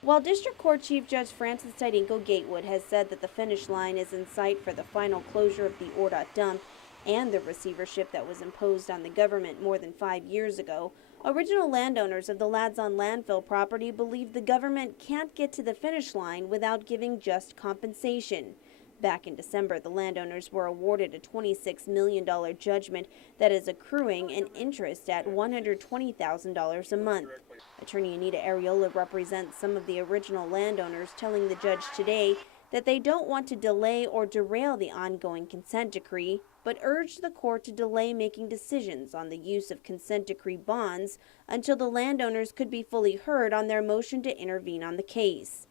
While District Court Chief Judge Francis Tidinko Gatewood has said that the finish line is in sight for the final closure of the Ordot Dump and the receivership that was imposed on the government more than 5 years ago, original landowners of the Layon landfill property believe the government can't get to the finish line without giving just compensation. Back in December, the landowners were awarded a $26 million judgment that is accruing an interest at $120,000 a month. Attorney Anita Areola represents some of the original landowners, telling the judge today that they don't want to delay or derail the ongoing consent decree, but urged the court to delay making decisions on the use of consent decree bonds until the landowners could be fully heard on their motion to intervene on the case.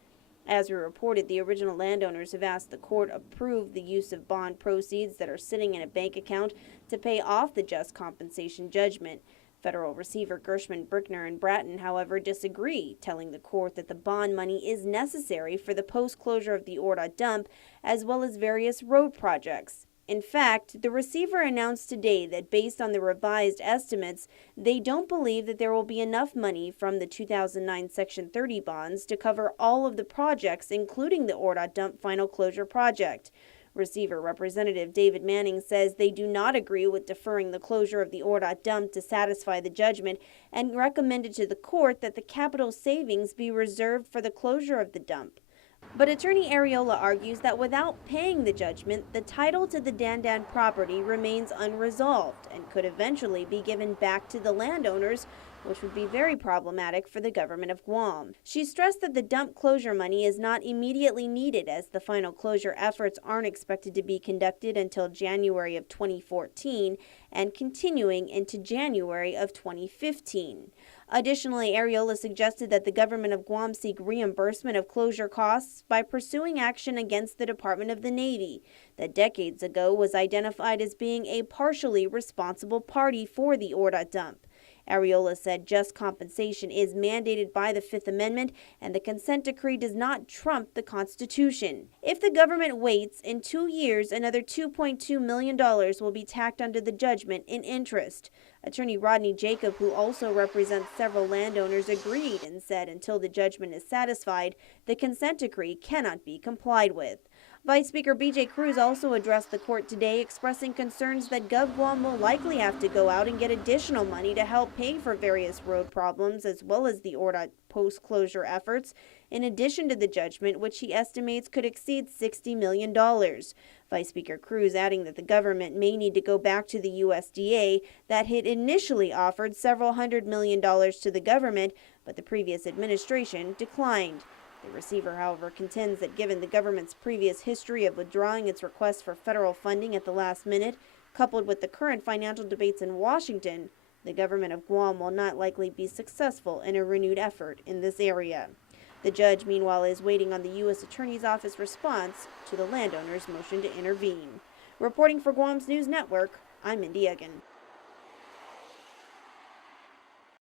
As we reported, the original landowners have asked the court approve the use of bond proceeds that are sitting in a bank account to pay off the just compensation judgment. Federal receiver Gershman, Brickner, and Bratton, however, disagree, telling the court that the bond money is necessary for the post-closure of the Ordot Dump as well as various road projects. In fact, the receiver announced today that based on the revised estimates, they don't believe that there will be enough money from the 2009 Section 30 bonds to cover all of the projects, including the Ordot Dump final closure project. Receiver Representative David Manning says they do not agree with deferring the closure of the Ordot Dump to satisfy the judgment and recommended to the court that the capital savings be reserved for the closure of the dump. But Attorney Areola argues that without paying the judgment, the title to the Dandan property remains unresolved and could eventually be given back to the landowners, which would be very problematic for the government of Guam. She stressed that the dump closure money is not immediately needed, as the final closure efforts aren't expected to be conducted until January of 2014 and continuing into January of 2015. Additionally, Areola suggested that the government of Guam seek reimbursement of closure costs by pursuing action against the Department of the Navy, that decades ago was identified as being a partially responsible party for the Ordot Dump. Areola said just compensation is mandated by the Fifth Amendment and the consent decree does not trump the Constitution. If the government waits, in 2 years, another $2.2 million will be tacked onto the judgment in interest. Attorney Rodney Jacob, who also represents several landowners, agreed and said until the judgment is satisfied, the consent decree cannot be complied with. Vice Speaker B.J. Cruz also addressed the court today, expressing concerns that Gov Guam will likely have to go out and get additional money to help pay for various road problems as well as the Ordot post-closure efforts, in addition to the judgment, which he estimates could exceed $60 million. Vice Speaker Cruz adding that the government may need to go back to the USDA that had initially offered several $100 million to the government, but the previous administration declined. The receiver, however, contends that given the government's previous history of withdrawing its request for federal funding at the last minute, coupled with the current financial debates in Washington, the government of Guam will not likely be successful in a renewed effort in this area. The judge, meanwhile, is waiting on the U.S. Attorney's Office response to the landowners' motion to intervene. Reporting for Guam's News Network, I'm Mindy Egan.